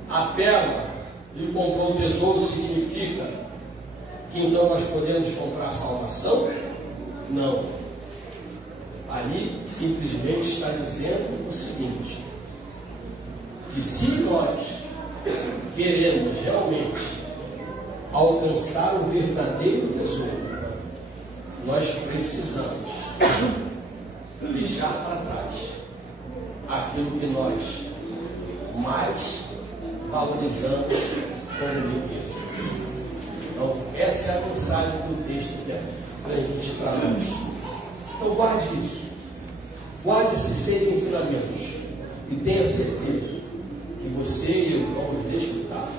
a pérola, e comprou o tesouro, significa que então nós podemos comprar a salvação? Não. Ali simplesmente está dizendo o seguinte: que se nós queremos realmente alcançar o verdadeiro tesouro, nós precisamos deixar para trás aquilo que nós mais valorizamos como riqueza. Então, essa é a mensagem do texto que é para nós. Então, guarde isso. Guarde esses 6 ensinamentos. E tenha certeza que você e eu vamos desfrutar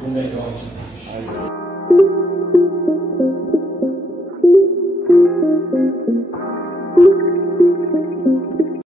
do melhor de Deus.